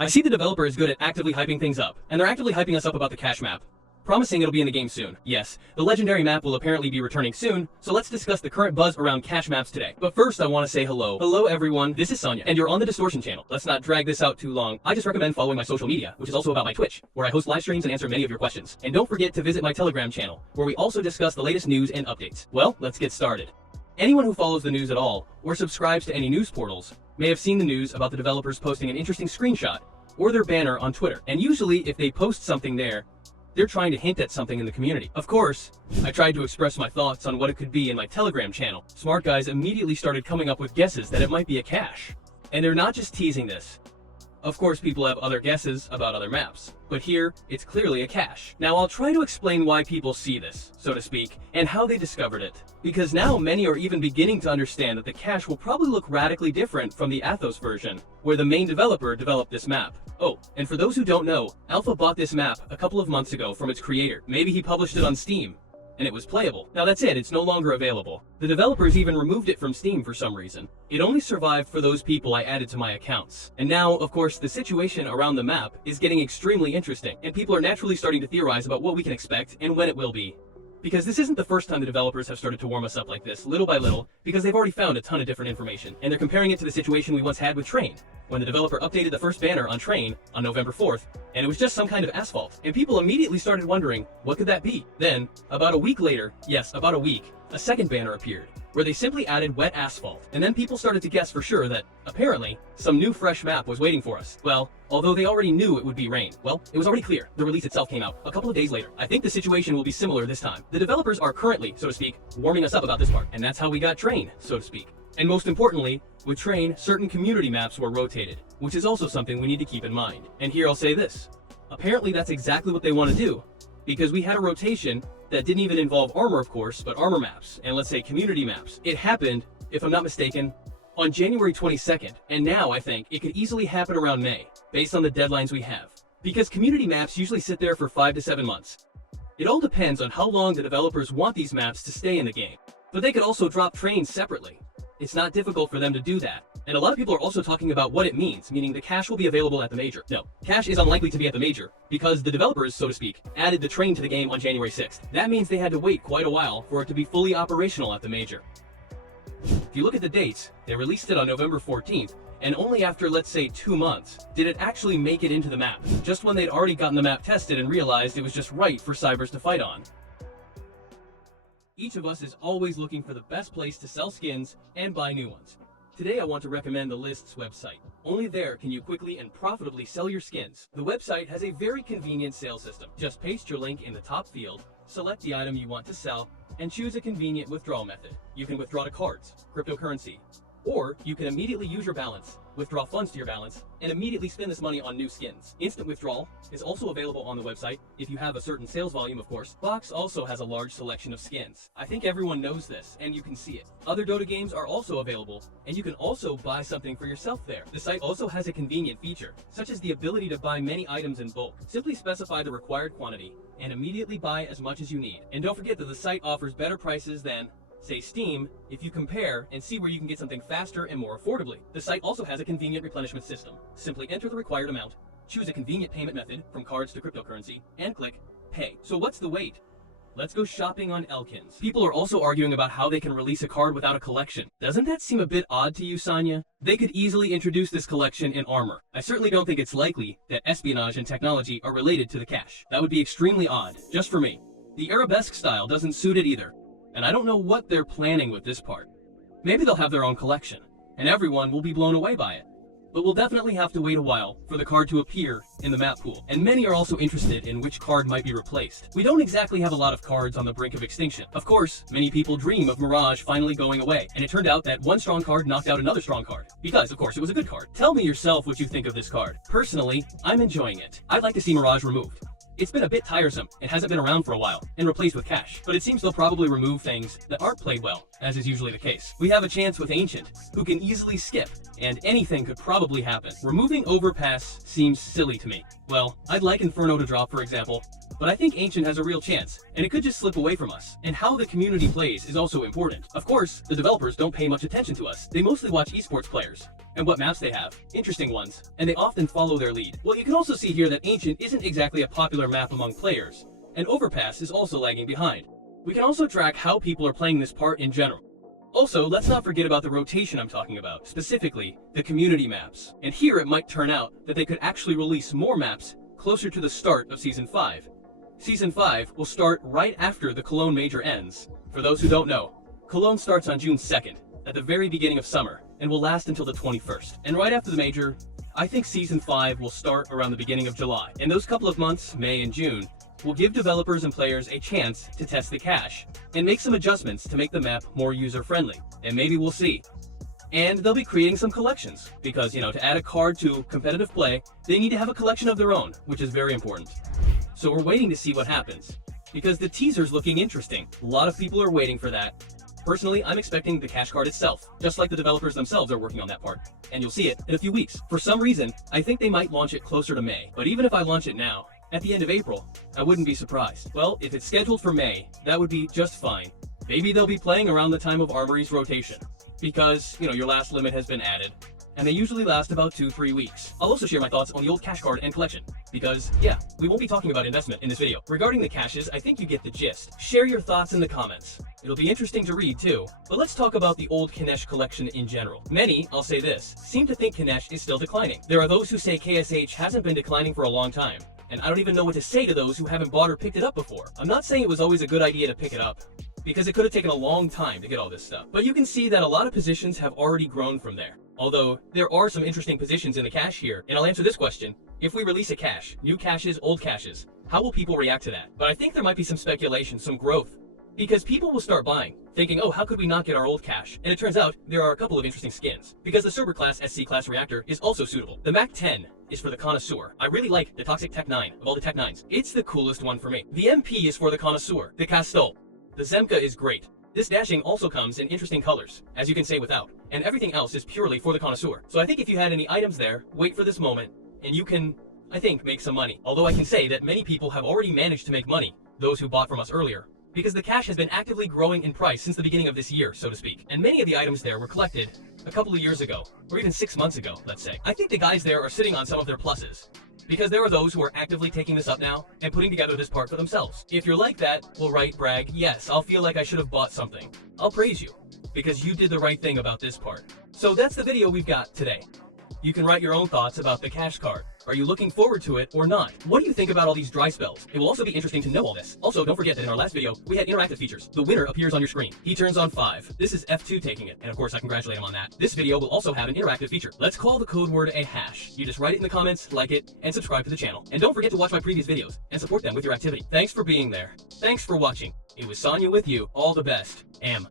I see the developer is good at actively hyping things up, and they're actively hyping us up about the cache map, promising it'll be in the game soon. Yes, the legendary map will apparently be returning soon, so let's discuss the current buzz around cache maps today. But first I want to say hello. Hello everyone, this is Sonia, and you're on the Distortion channel. Let's not drag this out too long. I just recommend following my social media, which is also about my Twitch, where I host live streams and answer many of your questions. And don't forget to visit my Telegram channel, where we also discuss the latest news and updates. Well, let's get started. Anyone who follows the news at all, or subscribes to any news portals, may have seen the news about the developers posting an interesting screenshot, or their banner on Twitter. And usually, if they post something there, they're trying to hint at something in the community. Of course, I tried to express my thoughts on what it could be in my Telegram channel. Smart guys immediately started coming up with guesses that it might be a cache. And they're not just teasing this. Of course, people have other guesses about other maps, but here, it's clearly a cache. Now, I'll try to explain why people see this, so to speak, and how they discovered it. Because now many are even beginning to understand that the cache will probably look radically different from the Athos version, where the main developer developed this map. Oh, and for those who don't know, Alpha bought this map a couple of months ago from its creator. Maybe he published it on Steam, and it was playable. Now that's it, it's no longer available. The developers even removed it from Steam for some reason. It only survived for those people I added to my accounts. And now, of course, the situation around the map is getting extremely interesting, and people are naturally starting to theorize about what we can expect and when it will be. Because this isn't the first time the developers have started to warm us up like this, little by little, because they've already found a ton of different information. And they're comparing it to the situation we once had with Train, when the developer updated the first banner on Train on November 4th, and it was just some kind of asphalt. And people immediately started wondering, what could that be? Then, about a week later, yes, about a week, a second banner appeared, where they simply added wet asphalt. And then people started to guess for sure that, apparently, some new fresh map was waiting for us. Well, although they already knew it would be rain. Well, it was already clear. The release itself came out a couple of days later. I think the situation will be similar this time. The developers are currently, so to speak, warming us up about this part. And that's how we got Train, so to speak. And most importantly, with Train, certain community maps were rotated, which is also something we need to keep in mind. And here I'll say this. Apparently that's exactly what they want to do, because we had a rotation that didn't even involve armor, of course, but armor maps, and let's say community maps. It happened, if I'm not mistaken, on January 22nd, and now I think it could easily happen around May, based on the deadlines we have. Because community maps usually sit there for 5 to 7 months. It all depends on how long the developers want these maps to stay in the game. But they could also drop Trains separately. It's not difficult for them to do that. And a lot of people are also talking about what it means, meaning the cache will be available at the major. No, cache is unlikely to be at the major, because the developers, so to speak, added the Train to the game on January 6th. That means they had to wait quite a while for it to be fully operational at the major. If you look at the dates, they released it on November 14th, and only after, let's say, 2 months, did it actually make it into the map, just when they'd already gotten the map tested and realized it was just right for Cybers to fight on. Each of us is always looking for the best place to sell skins and buy new ones. Today I want to recommend the Lists website. Only there can you quickly and profitably sell your skins. The website has a very convenient sales system. Just paste your link in the top field, select the item you want to sell, and choose a convenient withdrawal method. You can withdraw to cards, cryptocurrency, or you can immediately use your balance, withdraw funds to your balance, and immediately spend this money on new skins. Instant withdrawal is also available on the website if you have a certain sales volume, of course. Box also has a large selection of skins. I think everyone knows this, and you can see it. Other Dota games are also available, and you can also buy something for yourself there. The site also has a convenient feature, such as the ability to buy many items in bulk. Simply specify the required quantity, and immediately buy as much as you need. And don't forget that the site offers better prices than, say, Steam, if you compare and see where you can get something faster and more affordably. The site also has a convenient replenishment system. Simply enter the required amount, choose a convenient payment method from cards to cryptocurrency, and click Pay. So what's the wait? Let's go shopping on Elkins. People are also arguing about how they can release a card without a collection. Doesn't that seem a bit odd to you, Sonia? They could easily introduce this collection in armor. I certainly don't think it's likely that espionage and technology are related to the cache. That would be extremely odd, just for me. The arabesque style doesn't suit it either. And I don't know what they're planning with this part. Maybe they'll have their own collection, and everyone will be blown away by it. But we'll definitely have to wait a while for the card to appear in the map pool. And many are also interested in which card might be replaced. We don't exactly have a lot of cards on the brink of extinction. Of course, many people dream of Mirage finally going away, and it turned out that one strong card knocked out another strong card. Because, of course, it was a good card. Tell me yourself what you think of this card. Personally, I'm enjoying it. I'd like to see Mirage removed. It's been a bit tiresome, it hasn't been around for a while, and replaced with cache, but it seems they'll probably remove things that aren't played well, as is usually the case. We have a chance with Ancient, who can easily skip, and anything could probably happen. Removing Overpass seems silly to me. Well, I'd like Inferno to drop, for example, but I think Ancient has a real chance, and it could just slip away from us. And how the community plays is also important. Of course, the developers don't pay much attention to us. They mostly watch esports players. and what maps they have. Interesting ones, and they often follow their lead. Well, you can also see here that Ancient isn't exactly a popular map among players, and Overpass is also lagging behind. We can also track how people are playing this part in general. Also, let's not forget about the rotation I'm talking about, specifically the community maps. And here it might turn out that they could actually release more maps closer to the start of Season 5. Season 5 will start right after the Cologne Major ends. For those who don't know, Cologne starts on June 2nd, at the very beginning of summer, and will last until the 21st. And right after the Major, I think Season 5 will start around the beginning of July. And those couple of months, May and June, will give developers and players a chance to test the cache, and make some adjustments to make the map more user-friendly. And maybe we'll see. And they'll be creating some collections, because, to add a card to competitive play, they need to have a collection of their own, which is very important. So we're waiting to see what happens, because the teaser's looking interesting. A lot of people are waiting for that. Personally, I'm expecting the cache card itself, just like the developers themselves are working on that part. And you'll see it in a few weeks. For some reason, I think they might launch it closer to May. But even if I launch it now, at the end of April, I wouldn't be surprised. Well, if it's scheduled for May, that would be just fine. Maybe they'll be playing around the time of Armory's rotation, because, your last limit has been added, and they usually last about 2-3 weeks. I'll also share my thoughts on the old cache card and collection, because, we won't be talking about investment in this video. Regarding the caches, I think you get the gist. Share your thoughts in the comments. It'll be interesting to read too. But let's talk about the old Kanesh collection in general. Many, I'll say this, seem to think Kanesh is still declining. There are those who say KSH hasn't been declining for a long time, and I don't even know what to say to those who haven't bought or picked it up before. I'm not saying it was always a good idea to pick it up, because it could have taken a long time to get all this stuff. But you can see that a lot of positions have already grown from there. Although, there are some interesting positions in the cache here, and I'll answer this question. If we release a cache, new caches, old caches, how will people react to that? But I think there might be some speculation, some growth, because people will start buying, thinking, oh, how could we not get our old cache? And it turns out there are a couple of interesting skins, because the Cerber class SC class reactor is also suitable. The Mac 10 is for the connoisseur. I really like the Toxic Tech 9 of all the Tech 9s. It's the coolest one for me. The MP is for the connoisseur. The Castol. The Zemka is great. This dashing also comes in interesting colors, as you can say without, and everything else is purely for the connoisseur. So I think if you had any items there, wait for this moment, and you can, I think, make some money. Although I can say that many people have already managed to make money, those who bought from us earlier, because the cache has been actively growing in price since the beginning of this year, so to speak. And many of the items there were collected a couple of years ago, or even 6 months ago, let's say. I think the guys there are sitting on some of their pluses, because there are those who are actively taking this up now and putting together this part for themselves. If you're like that, well, right, brag, yes, I'll feel like I should have bought something. I'll praise you, because you did the right thing about this part. So that's the video we've got today. You can write your own thoughts about the cache card. Are you looking forward to it or not? What do you think about all these dry spells? It will also be interesting to know all this. Also, don't forget that in our last video, we had interactive features. The winner appears on your screen. He turns on 5. This is F2 taking it, and of course I congratulate him on that. This video will also have an interactive feature. Let's call the code word a hash. You just write it in the comments, like it, and subscribe to the channel. And don't forget to watch my previous videos and support them with your activity. Thanks for being there. Thanks for watching. It was Sonya with you. All the best. Am.